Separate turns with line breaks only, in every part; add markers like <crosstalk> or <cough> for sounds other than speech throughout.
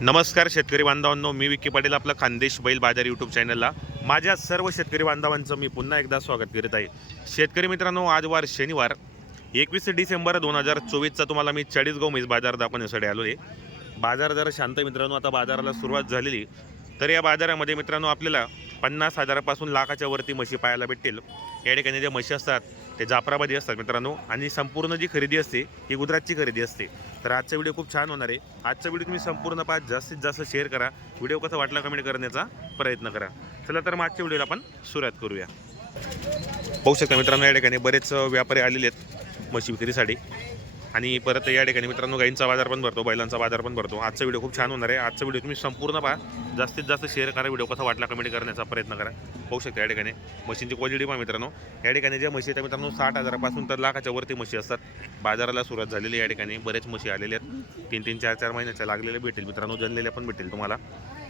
नमस्कार शेतकरी बांधवांनो मी विकी पाटील आपलं खानदेश बैल बाजार यूट्यूब चॅनलला माझ्या सर्व शेतकरी बांधवांचं मी पुन्हा एकदा स्वागत करीत आहे. शेतकरी मित्रांनो आज वार शनिवार एकवीस डिसेंबर दोन हजार चोवीसचा तुम्हाला मी चाळीसगाव मीज बाजार दाखवण्यासाठी आलो आहे बाजार जरा शांत मित्रांनो आता बाजाराला सुरुवात झालेली. तर या बाजारामध्ये मित्रांनो आपल्याला पन्नास हजारापासून लाखाच्या वरती म्हशी पाहायला भेटतील. या ठिकाणी ज्या म्हशी असतात ते जाफराबादी असतात मित्रांनो. आणि संपूर्ण जी खरेदी असते ही गुजरातची खरेदी असते. तर आजचा व्हिडिओ खूप छान होणार आहे. आजचा व्हिडिओ तुम्ही संपूर्ण पाच जास्तीत जास्त शेअर करा. व्हिडिओ कसा वाटला कमेंट करण्याचा प्रयत्न करा. चला तर मग आजच्या व्हिडिओला आपण सुरुवात करूया. पाहू शकता मित्रांनो या ठिकाणी बरेच व्यापारी आलेले आहेत म्हशी विक्रीसाठी आणि परत या ठिकाणी मित्रांनो गाईंचा बाजार पण भरतो बैलांचा बाजार पण भरतो. आजचा व्हिडिओ खूप छान होणार आहे. आजचा व्हिडिओ तुम्ही संपूर्ण पहा. जास्तीत जास्त शेअर करा व्हिडिओ कसा वाटला कमेंट करण्याचा प्रयत्न करा. होऊ शकता या ठिकाणी मशीनची क्वालिटी पहा मित्रांनो. या ठिकाणी ज्या म्हशी आहेत त्या मित्रांनो साठ हजारापासून तर लाखाच्या वरती म्हशी असतात. बाजाराला सुरुवात झालेली या ठिकाणी. बरेच म्हशी आलेले आहेत. तीन तीन चार चार महिन्याच्या लागलेल्या भेटेल मित्रांनो. जनलेल्या पण भेटेल तुम्हाला.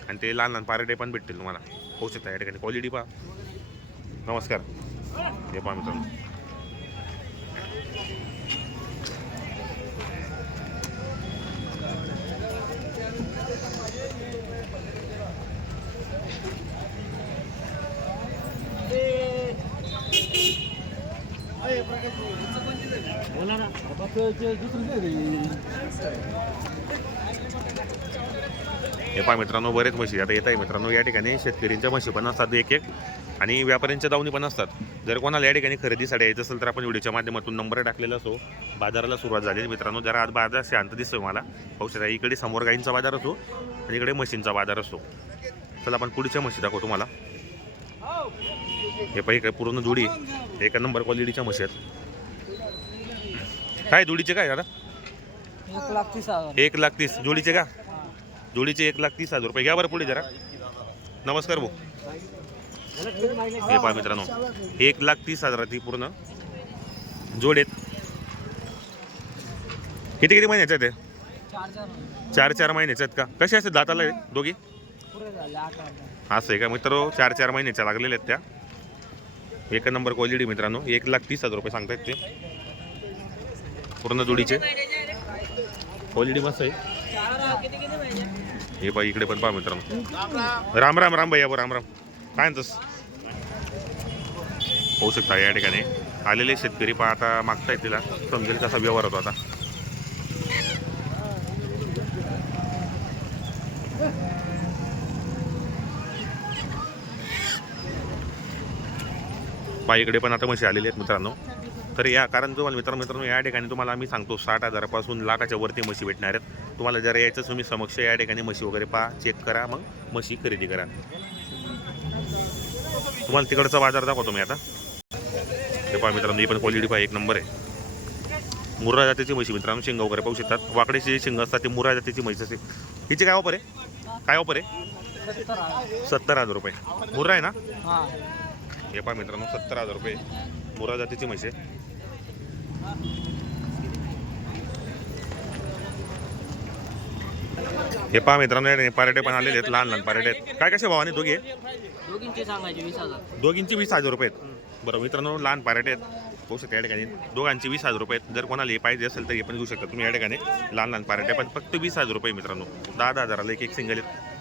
आणि ते लहान लहान पारडे पण भेटतील तुम्हाला. होऊ शकता या ठिकाणी. क्वालिटी पहा. नमस्कार. हे पहा मित्रांनो. हे पहा मित्रांनो बरेच म्हशी आता येत आहे मित्रांनो. या ठिकाणी शेतकऱ्यांच्या म्हशी पण असतात एक एक. आणि व्यापाऱ्यांच्या दावणी पण असतात. जर कोणाला या ठिकाणी खरेदीसाठी यायचं असेल तर आपण व्हिडिओच्या माध्यमातून नंबर टाकलेला असो. बाजाराला सुरुवात झाली मित्रांनो. जरा आज बाजार शांत दिसतोय मला. पाहू शकता इकडे समोर गाईंचा बाजार असो आणि इकडे म्हशींचा बाजार असो. चला आपण पुढच्या म्हशी दाखवू तुम्हाला. हे पाहिजे पूर्ण जोडी एका नंबर क्वालिटीच्या म्हशी आहेत. काय जोडीचे काय दादा?
एक लाख तीस हजार.
एक लाख तीस. जोडीचे का? जोडीचे एक लाख तीस हजार रुपये. घ्या बरं पुढे जरा. नमस्कार भाऊ. हे पहा मित्रांनो एक लाख तीस हजार ती पूर्ण जोड आहेत. किती किती महिन्याचे आहेत हे?
चार चार
महिन्याचे आहेत का? कसे असतात दाताला हे दोघी? असं आहे का? मित्र चार चार महिन्याच्या लागलेल्या आहेत त्या. एक नंबर क्वालिटी मित्रांनो एक लाख तीस हजार रुपये सांगतायत ते. पूर्ण जोडीचे. क्वालिटी मस्त आहे. हे बाई इकडे पण पहा मित्रांनो. राम राम राम भैया राम राम. काय म्हणतस? होऊ शकता या ठिकाणी. आलेले शेतकरी पहा आता मागतायत तिला. समजेल कसा व्यवहार होतो आता. बाईकडे पण आता म्हशी आलेली आहेत मित्रांनो. तर या कारण तुम्हाला मित्रांनो मित्रांनो या ठिकाणी तुम्हाला आम्ही सांगतो साठ हजारापासून लाखाच्या वरती म्हशी भेटणार आहेत. तुम्हाला जर यायचं तुम्ही समक्ष या ठिकाणी म्हशी वगैरे पहा चेक करा मग म्हशी खरेदी करा. तुम्हाला तिकडचा बाजार दाखवतो मी आता. हे पहा मित्रांनो ही पण क्वालिटी पहा एक नंबर आहे. मुर्रा जातीची म्हशी मित्रांनो शिंग वगैरे पाहू शकतात. वाकडेची जी शिंग असतात ती मुर्रा जातीची म्हैस असते. हिची काय ऑफर आहे? काय ऑफर आहे?
सत्तर हजार
रुपये. मुर्रा आहे ना?
हा.
पहा मित्रांनो सत्तर हजार रुपये मुरा जातीची म्हैस आहे. हे पहा मित्रांनो या पारेटे पण आलेले आहेत लहान लहान पारेटे आहेत. काय कसे भावाने दोघे?
दोघींचे सांगायचे वीस हजार.
दोघींची वीस हजार रुपये आहेत. बरं मित्रांनो लहान पारेटे आहेत. होऊ शकते या ठिकाणी. दोघांची वीस हजार रुपये आहेत. जर कोणाला हे पाहिजे असेल तर हे पण घेऊ शकता तुम्ही या ठिकाणी. लहान लहान पारेटे पण फक्त वीस हजार रुपये मित्रांनो. दहा दहा हजाराला एक एक सिंगल आहेत.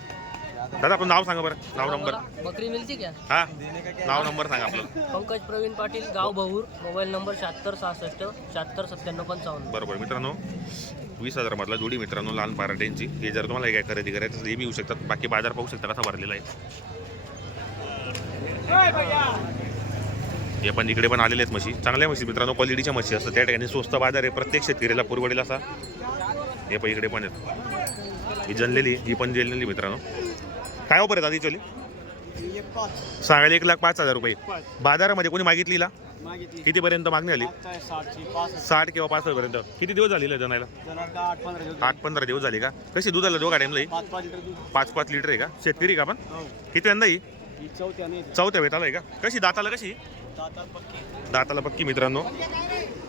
दादा आपण नाव सांगा बरं. नाव नंबर.
बकरी मिळते क्या?
हा? नाव नंबर सांगा आपलं.
पंकज प्रवीण पाटील गाव बहुर मोबाईल नंबर शहात्तर सहासष्ट शहात्तर सत्त्याण्णव पंचावन्न.
बरोबर. मित्रांनो वीस हजार मधला जोडी मित्रांनो लहान पाराट्यांची हे जर तुम्हाला काय खरेदी करायचं असेल हे बी येऊ शकतात. बाकी बाजार पाहू शकता कसा भरलेला आहे. हे पण इकडे पण आलेले आहेत म्हशी. चांगल्या म्हशी. मित्रांनो क्वालिटीच्या म्हशी असतात. त्या ठिकाणी स्वस्त बाजार आहे. प्रत्येक शेतकरीला पुरवडेल असा. हे पण इकडे पण आहेत. ही जनलेली ही पण जनलेली मित्रांनो. काय ऑफर आहेत आधी चोली? सांगायला एक लाख पाच हजार रुपये. बाजारामध्ये कोणी मागितलीला?
मागितली.
कितीपर्यंत मागणी आली? साठ किंवा पाच पर्यंत किती दिवस झालेले जनायला?
आठ पंधरा दिवस
झाले का? कशी दुधाला दोघा टाइमला
पाच पाच लिटर
आहे का? शेतकरी का आपण?
हो.
किती यंदा ही
चौथ्या
वेताला आहे का? कशी दाताला कशी? दाताला पक्की. मित्रांनो.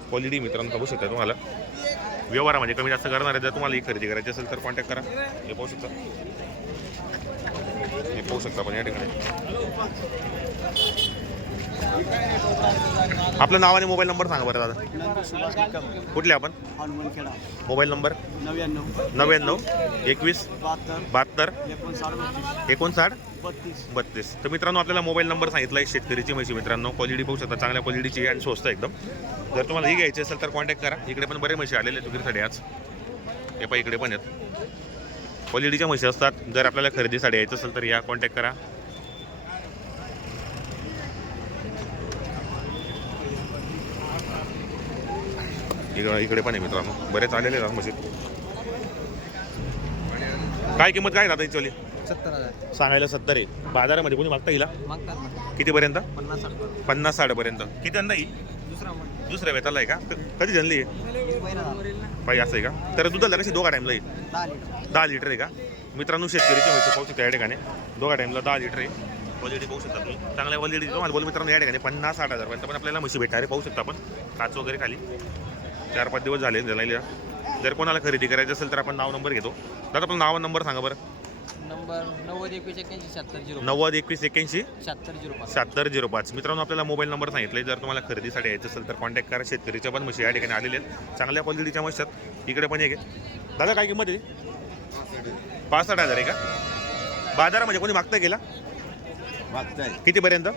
क्वालिटी मित्रांनो बघू शकता तुम्हाला. व्यवहारामध्ये कमी जास्त करणार आहे जर तुम्हाला ही खरेदी करायची असेल तर कॉन्टॅक्ट करा. हे पाहू शकता. पाहू शकता आपण या ठिकाणी. आपलं नाव आणि मोबाईल नंबर सांगा बरं दादा. कुठले आपण? Mobile number?
नव्याण्णव.
नव्याण्णव एकवीस
बहात्तर एकोणसाठ बत्तीस.
तर मित्रांनो आपल्याला मोबाईल नंबर सांगितला आहे शेतकरीची म्हशी. मित्रांनो क्वालिटी पाहू शकता चांगल्या क्वालिटीची आणि स्वस्त एकदम. जर तुम्हाला ही घ्यायची असेल तर कॉन्टॅक्ट करा. इकडे पण बरे म्हशी आलेले आहेत विक्रीसाठी आज. हे पहा इकडे पण आहेत. क्वालिटीच्या म्हशी असतात. जर आपल्याला खरेदीसाठी यायचं असेल तर या कॉन्टॅक्ट करा. इकडे इकडे पण आहे मित्रांनो. बरेच आलेले आहेत म्हशी. काय किंमत काय राहता याची
सत्तर हजार.
सांगायला सत्तर आहे. बाजारामध्ये कोणी मागता येईल कितीपर्यंत?
पन्नास साठ
पन्नास साठपर्यंत किती अंदा येईल दुसऱ्या वेताला आहे का? क- कधी जनली पाहिजे असं आहे का? तर दुधाला कशी दोघा टाईमला येईल
दहा लिटर
आहे का? मित्रांनो शेतकरीची म्हशी पाहू शकता या ठिकाणी. दोघा टाईमला दहा लिटर आहे. क्वालिटी पाहू शकता तुम्ही. चांगल्या क्वालिटी तुम्हाला बोल मित्रांनो या ठिकाणी पन्नास साठ हजारपर्यंत पण आपल्याला म्हशी भेटणार आहे. पाहू शकता आपण. काच वगैरे खाली. चार पाच दिवस झाले झालेले जर. कोणाला खरेदी करायची असेल तर आपण नाव नंबर घेतो. दादा आपलं नाव नंबर सांगा बरं.
नंबर नव्वद एकवीस एक्क्याऐंशी शहात्तर झिरो
नव्वद एकवीस एक्याऐंशी
शहात्तर झिरो पाच.
शहात्तर झिरो पाच. मित्रांनो आपल्याला मोबाईल नंबर सांगितले जर तुम्हाला खरेदीसाठी यायचं असेल तर कॉन्टॅक्ट करा. शेतकरीच्या पण म्हशी या ठिकाणी आलेल्या आहेत. चांगल्या क्वालिटीच्या म्हशी आहेत. इकडे पण एक आहे. दादा काय किंमत आहे? पासष्ट हजार आहे का? बाजारामध्ये कोणी मागता गेला
मागताय.
कितीपर्यंत?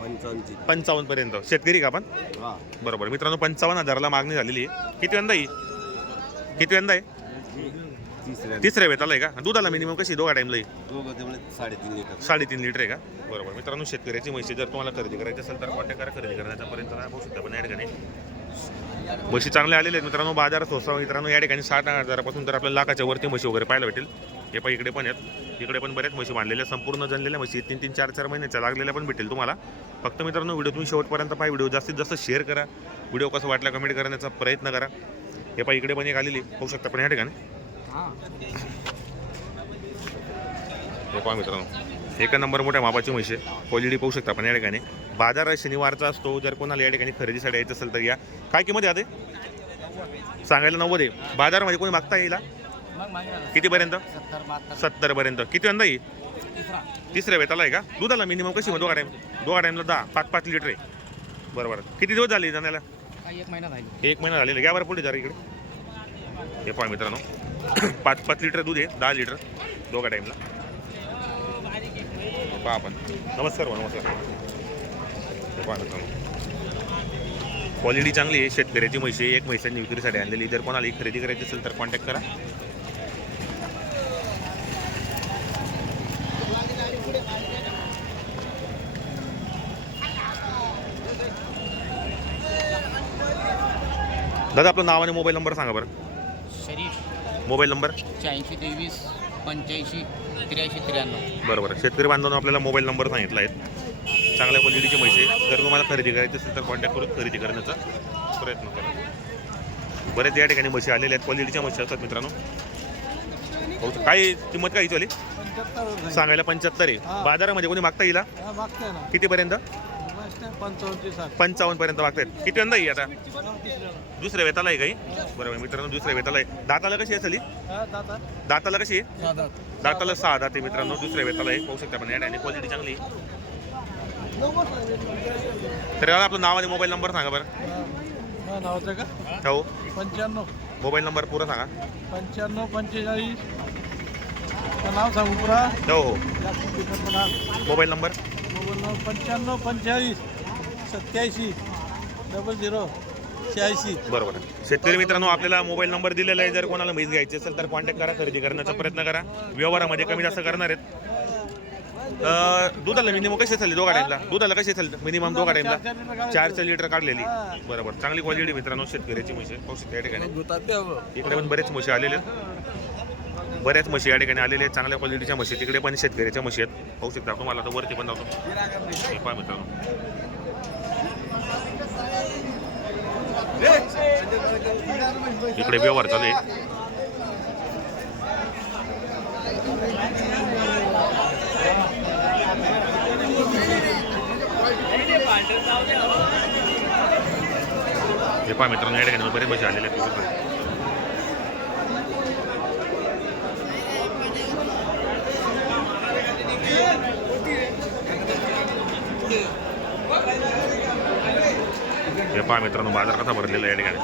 पंचावन्न पर्यंत शेतकरी का आपण?
हा.
बरोबर. मित्रांनो पंचावन्न हजाराला मागणी झालेली आहे. किती यंदा आहे किती यंदा आहे?
तिसऱ्या
तिसऱ्या वेताला आहे का? दुधाला मिनिमम कशी दोघा टाईमला
दोघं म्हणजे साडेतीन लिटर.
साडेतीन लिटर आहे का? बरोबर. मित्रांनो शेतकऱ्याची म्हशी जर तुम्हाला खरेदी करायची असेल तर कॉन्टॅक्ट करा. खरेदी करण्याचा पर्यंत पाहू शकता पण या ठिकाणी म्हशी चांगल्या आलेल्या आहेत मित्रांनो. बाजार स्वस्त मित्रांनो. या ठिकाणी साठ हजारापासून तर आपल्याला लाखाच्या वरती म्हशी वगैरे पाहायला भेटेल. हे पण इकडे पण आहेत. इकडे पण बऱ्याच म्हशी बांधलेल्या संपूर्ण जनलेल्या म्हशी तीन तीन चार चार महिन्याच्या लागलेल्या पण भेटेल तुम्हाला. फक्त मित्रांनो व्हिडिओ तुम्ही शेवटपर्यंत पाहा. व्हिडिओ जास्तीत जास्त शेअर करा. व्हिडिओ कसं वाटला कमेंट करण्याचा प्रयत्न करा. हे पहा इकडे पण एक आलेली पाहू शकता पण या ठिकाणी. हे पहा मित्रांनो एका नंबर मोठ्या मापाची म्हशी क्वालिटी पाहू शकता आपण या ठिकाणी. बाजार शनिवारचा असतो. जर कोणाला या ठिकाणी खरेदीसाठी यायचं असेल तर या. काय किंमत आहे आता? सांगायला नव्वद आहे. बाजारामध्ये कोणी मागता येईल कितीपर्यंत?
सत्तर बहात्तर.
सत्तर पर्यंत किती यंदा येईल?
तिसरा.
तिसऱ्या वेताला आहे का? दुधाला मिनिमम कशी मग दोघा टाईम दोघा टाईमला दहा. पाच पाच लिटर आहे. बरोबर. किती दिवस झाले जाण्याला?
एक महिना राहिलो
एक महिना झालेला घ्या बरं पुढे जरा इकडे. हे पहा मित्रांनो. <coughs> पाच पाच लिटर दूध आहे दहा लिटर दोघा टाईमला पहा आपण. नमस्कार भाऊ, नमस्कार. हे पहा मित्रांनो. क्वालिटी चांगली आहे शेतकऱ्याची म्हशी आहे. एक म्हैसांनी विक्रीसाठी आणलेली जर कोणाला खरेदी करायची असेल तर कॉन्टॅक्ट करा. दादा आपलं नाव आणि मोबाईल नंबर सांगा बरं.
Sharif
mobile number?
शहाऐंशी तेवीस पंच्याऐंशी त्र्याऐंशी त्र्याण्णव.
बरोबर. शेतकरी बांधवांना आपल्याला मोबाईल नंबर सांगितला आहे. चांगल्या क्वालिटीची म्हशी आहे. जर तुम्हाला खरेदी करायची असेल तर कॉन्टॅक्ट करून खरेदी करण्याचा प्रयत्न करा. बरेच या ठिकाणी म्हशी आलेल्या आहेत. क्वालिटीच्या म्हशी असतात मित्रांनो. हो, काय किंमत काय चालली सांगायला पंच्याहत्तर आहे. बाजारामध्ये कोणी मागता येईल हा?
मागते ना.
कितीपर्यंत? पंचावन्न पर्यंत मागतायत. किती येईल आता? दुसऱ्या वेताला आहे काही? बरोबर मित्रांनो दुसऱ्या वेताला आहे. दाताला कशी आहे चली दाताला कशी आहे? दाताला सहा दाते मित्रांनो दुसऱ्या वेताला आहे. पाहू शकता पण ठिकाणी क्वालिटी चांगली आहे. तर आपलं नाव आणि मोबाईल नंबर सांगा बरं.
नावाचं का?
हो.
पंच्याण्णव.
मोबाईल नंबर पुरा सांगा.
पंच्याण्णव पंचेचाळीस. नाव सांगू पुरा?
हो हो. मोबाईल नंबर
मोबाईल नंबर पंच्याण्णव पंचेचाळीस. सत्याऐंशी डबल झिरो शहाऐंशी.
बरोबर. आहे. शेतकरी मित्रांनो आपल्याला मोबाईल नंबर दिलेला आहे. जर कोणाला म्हैस घ्यायची असेल तर कॉन्टॅक्ट करा. खरेदी करण्याचा प्रयत्न करा. व्यवहारामध्ये कमी जास्त करणार आहेत. अं, दुधाला मिनिमम कशी असेल दोघा टाईमला? दुधाला कशी असेल मिनिमम दोघा टाईमला? चार लिटर काढलेली. बरोबर. चांगली क्वालिटी मित्रांनो शेतकऱ्याची म्हशी. आहे. पाहू शकता या ठिकाणी. इकडे पण बरेच म्हशी आलेले आहेत. बऱ्याच म्हशी या ठिकाणी आलेल्या आहेत. चांगल्या क्वालिटीच्या म्हशी. तिकडे पण शेतकऱ्याच्या म्हशी आहेत. पाहू शकता तुम्हाला आता वरती पण जातो. हे पहा मित्रांनो. इकडे व्यवहार चालू आहे. हे पहा मित्रांनो या ठिकाणी बरेच म्हशी आलेले आहेत. पहा मित्रांनो बाजार कसा भरलेला आहे या ठिकाणी.